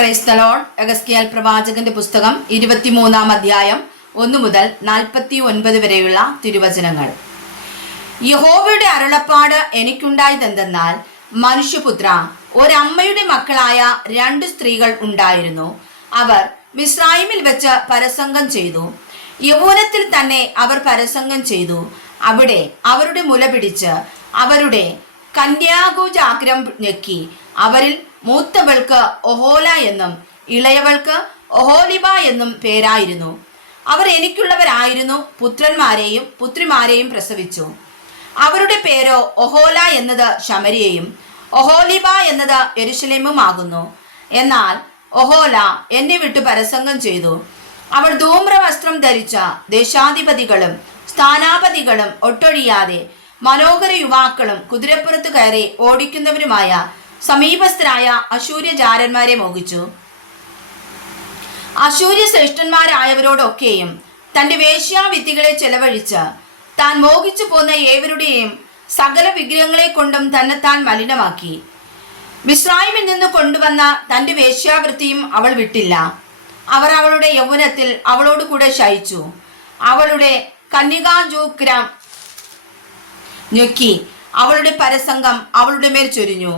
Praise the Lord. എഗസ്കേൽ പ്രവാചകന്റെ പുസ്തകം 23-ാം അധ്യായം 1 മുതൽ 49 വരെയുള്ള തിരുവചനങ്ങൾ. യഹോവയുടെ അരുളപ്പാട് എനിക്കുണ്ടായതെന്തെന്നാൽ, മനുഷ്യപുത്ര, ഒരമ്മയുടെ മക്കളായ 2 സ്ത്രീകൾ ഉണ്ടായിരുന്നു. അവർ മിസ്രയീമിൽ വെച്ച് പരസംഗം ചെയ്തു. യൗവനത്തിൽ തന്നെ അവർ പരസംഗം ചെയ്തു. അവിടെ അവരുടെ മുല പിടിച്ച് അവരുടെ കന്യാകുചാഗ്രം ഞെക്കി. അവരിൽ മൂത്തവൾക്ക് ഒഹോല എന്നും ഇളയവൾക്ക് ഒഹോലിബ എന്നും പേരായിരുന്നു. അവർ എനിക്കുള്ളവരായിരുന്നു. പുത്രന്മാരെയും പുത്രിമാരെയും പ്രസവിച്ചു. അവരുടെ പേരോ ഒഹോല എന്നത് ശമരിയയും ഒഹോലിബ എന്നത് യെരൂശലേമും ആകുന്നു. എന്നാൽ ഒഹോല എന്നെ വിട്ടു പരസംഗം ചെയ്തു. അവൾ ധൂമ്രവസ്ത്രം ധരിച്ച ദേശാധിപതികളും സ്ഥാനാപതികളും ഒട്ടൊഴിയാതെ മനോഹര യുവാക്കളും കുതിരപ്പുറത്ത് കയറി ഓടിക്കുന്നവരുമായ സമീപസ്ഥരായ അശൂര്യജാരന്മാരെ മോഹിച്ചു. അശൂര്യ ശ്രേഷ്ഠന്മാരായവരോടൊക്കെയും തന്റെ വേശ്യാവിദ്യകളെ ചെലവഴിച്ച് താൻ മോഹിച്ചു പോന്ന ഏവരുടെയും സകല വിഗ്രഹങ്ങളെ കൊണ്ടും തന്നെത്താൻ മലിനമാക്കി. മിസ്രയീമിൽ നിന്ന് കൊണ്ടുവന്ന തന്റെ വേശ്യാവൃത്തിയും അവൾ വിട്ടില്ല. അവർ അവളുടെ യൗവനത്തിൽ അവളോട് കൂടെ ശയിച്ചു. അവളുടെ കന്യകാജൂഗ്രം ഞെക്കി അവളുടെ പരസംഗം അവളുടെ മേൽ ചൊരിഞ്ഞു.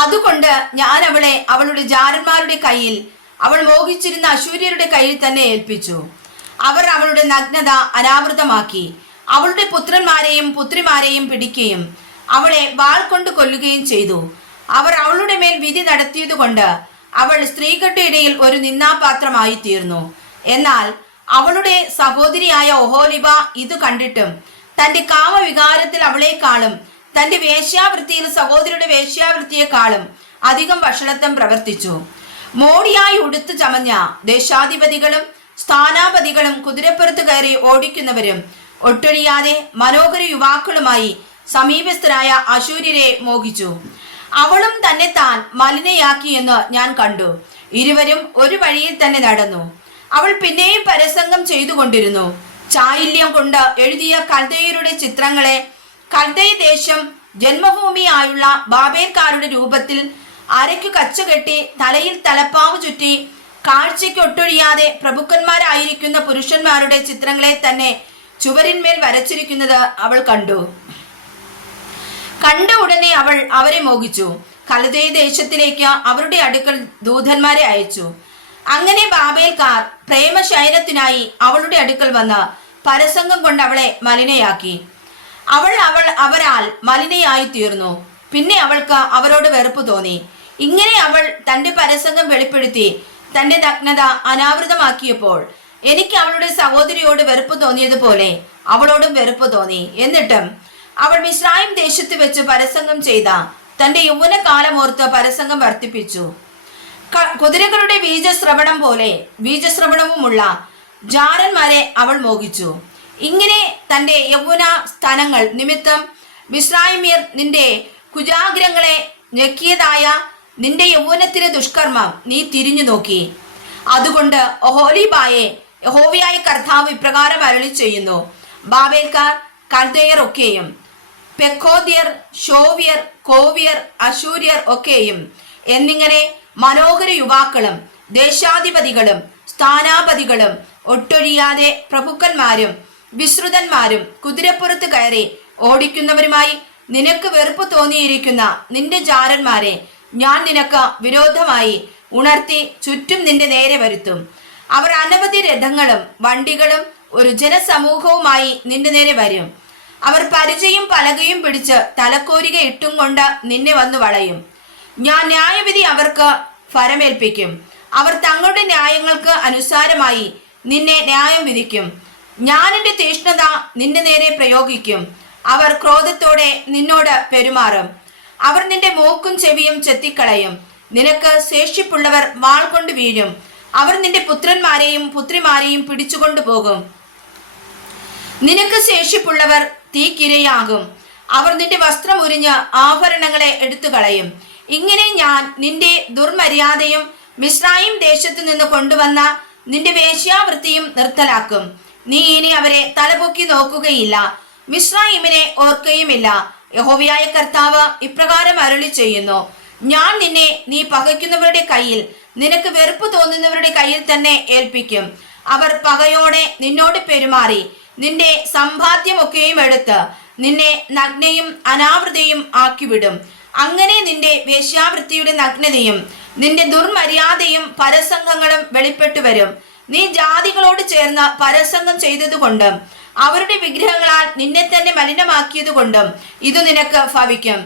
അതുകൊണ്ട് ഞാൻ അവളെ അവളുടെ ജാരന്മാരുടെ കയ്യിൽ, അവൾ മോഹിച്ചിരുന്ന അശൂര്യരുടെ കയ്യിൽ തന്നെ ഏൽപ്പിച്ചു. അവർ അവളുടെ നഗ്നത അനാവൃതമാക്കി അവളുടെ പുത്രന്മാരെയും പുത്രിമാരെയും പിടിക്കുകയും അവളെ വാൾ കൊണ്ട് കൊല്ലുകയും ചെയ്തു. അവർ അവളുടെ മേൽ വിധി നടത്തിയതുകൊണ്ട് അവൾ സ്ത്രീകളുടെ ഇടയിൽ ഒരു നിന്ദാപാത്രമായി തീർന്നു. എന്നാൽ അവളുടെ സഹോദരിയായ ഒഹോലിബ ഇത് കണ്ടിട്ടും തന്റെ കാമവികാരത്തിൽ അവളെക്കാളും തന്റെ വേശ്യാവൃത്തിയിൽ സഹോദരിയുടെ വേശ്യാവൃത്തിയെക്കാളും അധികം വഷളത്വം പ്രവർത്തിച്ചു. മോടിയായി ഉടുത്തു ചമഞ്ഞ ദേശാധിപതികളും സ്ഥാനാപതികളും കുതിരപ്പുറത്ത് കയറി ഓടിക്കുന്നവരും ഒട്ടൊഴിയാതെ മനോഹര യുവാക്കളുമായി സമീപസ്ഥരായ അശൂര്യരെ മോഹിച്ചു. അവളും തന്നെ താൻ മലിനയാക്കിയെന്ന് ഞാൻ കണ്ടു. ഇരുവരും ഒരു വഴിയിൽ തന്നെ നടന്നു. അവൾ പിന്നെയും പരസംഗം ചെയ്തുകൊണ്ടിരുന്നു. ചായില്യം കൊണ്ട് എഴുതിയ കൽദയരുടെ ചിത്രങ്ങളെ കൽദയ ദേശം ജന്മഭൂമിയായുള്ള ബാബേൽക്കാരുടെ രൂപത്തിൽ അരയ്ക്കു കച്ചുകെട്ടി തലയിൽ തലപ്പാവ് ചുറ്റി കാഴ്ചയ്ക്കൊട്ടൊഴിയാതെ പ്രഭുക്കന്മാരായിരിക്കുന്ന പുരുഷന്മാരുടെ ചിത്രങ്ങളെ തന്നെ ചുവരിന്മേൽ വരച്ചിരിക്കുന്നത് അവൾ കണ്ട ഉടനെ അവൾ അവരെ മോഹിച്ചു. കൽദയ ദേശത്തിലേക്ക് അവരുടെ അടുക്കൽ ദൂതന്മാരെ അയച്ചു. അങ്ങനെ ബാബേൽക്കാർ പ്രേമശയനത്തിനായി അവളുടെ അടുക്കൽ വന്ന് പരസംഗം കൊണ്ട് അവളെ മലിനയാക്കി. അവൾ അവരാൽ മലിനയായി തീർന്നു. പിന്നെ അവൾക്ക് അവരോട് വെറുപ്പ് തോന്നി. ഇങ്ങനെ അവൾ തന്റെ പരസംഗം വെളിപ്പെടുത്തി തന്റെ നഗ്നത അനാവൃതമാക്കിയപ്പോൾ എനിക്ക് അവളുടെ സഹോദരിയോട് വെറുപ്പ് തോന്നിയതുപോലെ അവളോടും വെറുപ്പ് തോന്നി. എന്നിട്ടും അവൾ മിസ്രയീം ദേശത്ത് വെച്ച് പരസംഗം ചെയ്ത തന്റെ യൗവനകാലമോർത്ത് പരസംഗം വർദ്ധിപ്പിച്ചു. കുതിരകളുടെ ബീജശ്രവണം പോലെ ബീജശ്രവണവുമുള്ള ജാരന്മാരെ അവൾ മോഹിച്ചു. ഇങ്ങനെ തന്റെ യൗവന സ്ഥാനങ്ങൾ നിമിത്തം മിസ്രയീമ്യർ നിന്റെ കുജാഗ്രങ്ങളെ ഞെക്കിയതായ നിന്റെ യൗവനത്തിലെ ദുഷ്കർമ്മം നീ തിരിഞ്ഞു നോക്കി. അതുകൊണ്ട് ഒഹോലിബായെ യഹോവയായ കർത്താവ് ഇപ്രകാരം അരുളി ചെയ്യുന്നു: ബാബേൽക്കാർ, കൽദയർ ഒക്കെയും, പെക്കോദ്യർ, ഷോവ്യർ, കോവ്യർ, അശൂര്യർ ഒക്കെയും എന്നിങ്ങനെ മനോഹര യുവാക്കളും ദേശാധിപതികളും സ്ഥാനാപതികളും ഒട്ടൊഴിയാതെ പ്രഭുക്കന്മാരും വിശ്രുതന്മാരും കുതിരപ്പുറത്ത് കയറി ഓടിക്കുന്നവരുമായി നിനക്ക് വെറുപ്പ് തോന്നിയിരിക്കുന്ന നിന്റെ ജാരന്മാരെ ഞാൻ നിനക്ക് വിരോധമായി ഉണർത്തി ചുറ്റും നിന്റെ നേരെ വരുത്തും. അവർ അനവധി രഥങ്ങളും വണ്ടികളും ഒരു ജനസമൂഹവുമായി നിന്റെ നേരെ വരും. അവർ പരിചയും പലകയും പിടിച്ച് തലക്കോരിക ഇട്ടും കൊണ്ട് നിന്നെ വന്നു വളയും. ഞാൻ ന്യായവിധി അവർക്ക് ഫലമേൽപ്പിക്കും. അവർ തങ്ങളുടെ ന്യായങ്ങൾക്ക് അനുസാരമായി നിന്നെ ന്യായം വിധിക്കും. ഞാൻ എന്റെ തീഷ്ണത നിന്റെ നേരെ പ്രയോഗിക്കും. അവർ ക്രോധത്തോടെ നിന്നോട് പെരുമാറും. അവർ നിന്റെ മൂക്കും ചെവിയും ചെത്തിക്കളയും. നിനക്ക് ശേഷിപ്പുള്ളവർ വാൾ കൊണ്ട് വീഴും. അവർ നിന്റെ പുത്രന്മാരെയും പുത്രിമാരെയും പിടിച്ചുകൊണ്ടു പോകും. നിനക്ക് ശേഷിപ്പുള്ളവർ തീക്കിരയാകും. അവർ നിന്റെ വസ്ത്രം ഉരിഞ്ഞ് ആഭരണങ്ങളെ എടുത്തു കളയും. ഇങ്ങനെ ഞാൻ നിന്റെ ദുർമര്യാദയും മിസ്രയീം ദേശത്തു നിന്ന് കൊണ്ടുവന്ന നിന്റെ വേശ്യാവൃത്തിയും നിർത്തലാക്കും. നീ ഇനി അവരെ തലപൊക്കി നോക്കുകയില്ല, മിസ്രയീമിനെ ഓർക്കുകയുമില്ല. യഹോവയായ കർത്താവ് ഇപ്രകാരം അരുളി ചെയ്യുന്നു: ഞാൻ നിന്നെ നീ പകയ്ക്കുന്നവരുടെ കയ്യിൽ, നിനക്ക് വെറുപ്പ് തോന്നുന്നവരുടെ കയ്യിൽ തന്നെ ഏൽപ്പിക്കും. അവർ പകയോടെ നിന്നോട് പെരുമാറി നിന്റെ സമ്പാദ്യമൊക്കെയും എടുത്ത് നിന്നെ നഗ്നയും അനാവൃതയും ആക്കിവിടും. അങ്ങനെ നിന്റെ വേശ്യാവൃത്തിയുടെ നഗ്നതയും നിന്റെ ദുർമര്യാദയും പരസംഗങ്ങളും വെളിപ്പെട്ടു വരും. നീ ജാതികളോട് ചേർന്ന് പരസംഗം ചെയ്തതുകൊണ്ടും അവരുടെ വിഗ്രഹങ്ങളാൽ നിന്നെ തന്നെ മലിനമാക്കിയതുകൊണ്ടും ഇത് നിനക്ക് ഭവിക്കും.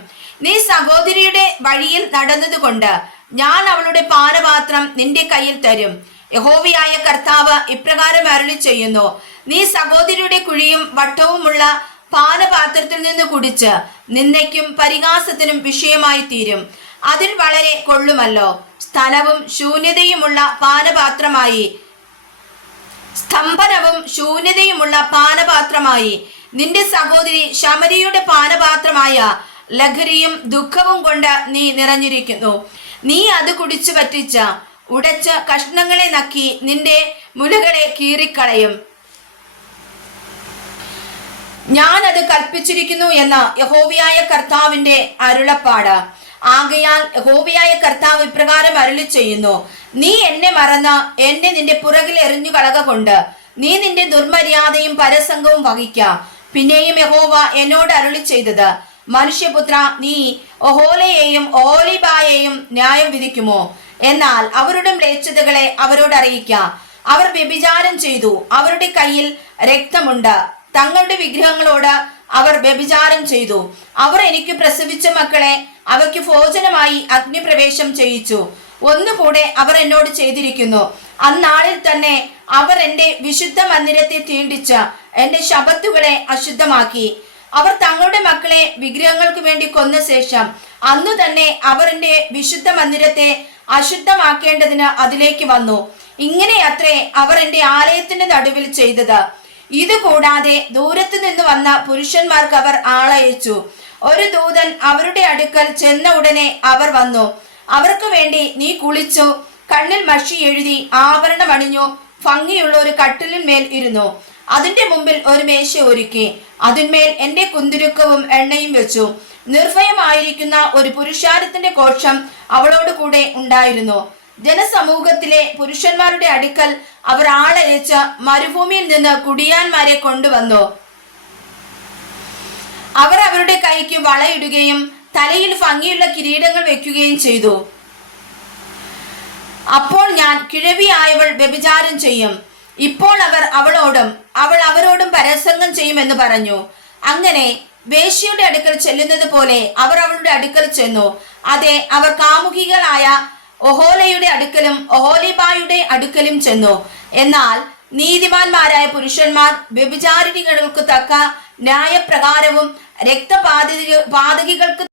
നീ സഹോദരിയുടെ വഴിയിൽ നടന്നതുകൊണ്ട് ഞാൻ അവളുടെ പാനപാത്രം നിന്റെ കയ്യിൽ തരും. യഹോവയായ കർത്താവ് ഇപ്രകാരം അരുളി ചെയ്യുന്നു: നീ സഹോദരിയുടെ കുഴിയും വട്ടവുമുള്ള പാനപാത്രത്തിൽ നിന്ന് കുടിച്ച് നിന്ദയ്ക്കും പരിഹാസത്തിനും വിഷയമായി തീരും. അതിൽ വളരെ കൊള്ളുമല്ലോ. സ്തനവും ശൂന്യതയുമുള്ള പാനപാത്രമായി, സ്തംഭനവും ശൂന്യതയുമുള്ള പാനപാത്രമായി നിന്റെ സഹോദരി ശമരിയുടെ പാനപാത്രമായ ലഹരിയും ദുഃഖവും കൊണ്ട് നീ നിറഞ്ഞിരിക്കുന്നു. നീ അത് കുടിച്ചു പറ്റിച്ച ഉടച്ച കഷ്ണങ്ങളെ നക്കി നിന്റെ മുലകളെ കീറിക്കളയും. ഞാൻ അത് കൽപ്പിച്ചിരിക്കുന്നു എന്ന യഹോവയായ കർത്താവിന്റെ അരുളപ്പാട്. ആകയാൽ യഹോവയായ കർത്താവ് ഇപ്രകാരം അരുളി ചെയ്യുന്നു: നീ എന്നെ മറന്ന് എന്നെ നിന്റെ പുറകിൽ എറിഞ്ഞു കളക കൊണ്ട് നീ നിന്റെ ദുർമര്യാദയും പരസംഗവും വഹിക്ക. പിന്നെയും യഹോവ എന്നോട് അരുളി ചെയ്തത്: മനുഷ്യപുത്ര, നീ ഒഹോലയെയും ഒഹോലിബായെയും ന്യായം വിധിക്കുമോ? എന്നാൽ അവരുടെ മ്ലേച്ഛതകളെ അവരോട് അറിയിക്ക. അവർ വ്യഭിചാരം ചെയ്തു, അവരുടെ കയ്യിൽ രക്തമുണ്ട്. തങ്ങളുടെ വിഗ്രഹങ്ങളോട് അവർ വ്യഭിചാരം ചെയ്തു. അവർ എനിക്ക് പ്രസവിച്ച മക്കളെ അവയ്ക്ക് ഭോജനമായി അഗ്നിപ്രവേശം ചെയ്യിച്ചു. ഒന്നുകൂടെ അവർ എന്നോട് ചെയ്തിരിക്കുന്നു. അന്നാളിൽ തന്നെ അവർ എന്റെ വിശുദ്ധ മന്ദിരത്തെ തീണ്ടിച്ച് എന്റെ ശബത്തുകളെ അശുദ്ധമാക്കി. അവർ തങ്ങളുടെ മക്കളെ വിഗ്രഹങ്ങൾക്ക് വേണ്ടി കൊന്ന ശേഷം അന്നു തന്നെ അവർ എന്റെ വിശുദ്ധ മന്ദിരത്തെ അശുദ്ധമാക്കേണ്ടതിന് അതിലേക്ക് വന്നു. ഇങ്ങനെ അത്രേ അവർ എന്റെ ആലയത്തിന്റെ നടുവിൽ ചെയ്തത്. ഇത് കൂടാതെ ദൂരത്തു നിന്ന് വന്ന പുരുഷന്മാർക്ക് അവർ ആളയച്ചു. ഒരു ദൂതൻ അവരുടെ അടുക്കൽ ചെന്ന ഉടനെ അവർ വന്നു. അവർക്ക് വേണ്ടി നീ കുളിച്ചു, കണ്ണിൽ മഷി എഴുതി, ആഭരണം അണിഞ്ഞു, ഭംഗിയുള്ള ഒരു കട്ടിലിന്മേൽ ഇരുന്നു. അതിന്റെ മുമ്പിൽ ഒരു മേശ ഒരുക്കി, അതിന്മേൽ എന്റെ കുന്തുരുക്കവും എണ്ണയും വെച്ചു. നിർഭയമായിരിക്കുന്ന ഒരു പുരുഷാരത്തിന്റെ കോക്ഷം അവളോട് കൂടെ ഉണ്ടായിരുന്നു. ജനസമൂഹത്തിലെ പുരുഷന്മാരുടെ അടുക്കൽ അവർ ആളയച്ച് മരുഭൂമിയിൽ നിന്ന് കുടിയാന്മാരെ കൊണ്ടുവന്നു. അവർ അവരുടെ കൈക്ക് വളയിടുകയും തലയിൽ ഭംഗിയുള്ള കിരീടങ്ങൾ വെക്കുകയും ചെയ്തു. അപ്പോൾ ഞാൻ, കിഴവിയായവൾ വ്യഭിചാരം ചെയ്യും, ഇപ്പോൾ അവർ അവളോടും അവൾ അവരോടും പരസംഗം ചെയ്യുമെന്ന് പറഞ്ഞു. അങ്ങനെ വേശ്യയുടെ അടുക്കൽ ചെല്ലുന്നത് പോലെ അവർ അവളുടെ അടുക്കൽ ചെന്നു. അതെ, അവർ കാമുകികളായ ഒഹോലയുടെ അടുക്കലും ഒഹോലിബായുടെ അടുക്കലും ചെന്നു. എന്നാൽ നീതിമാന്മാരായ പുരുഷന്മാർ വ്യഭിചാരിണികൾക്ക് തക്ക ന്യായപ്രകാരവും രക്തപാതകികൾക്ക്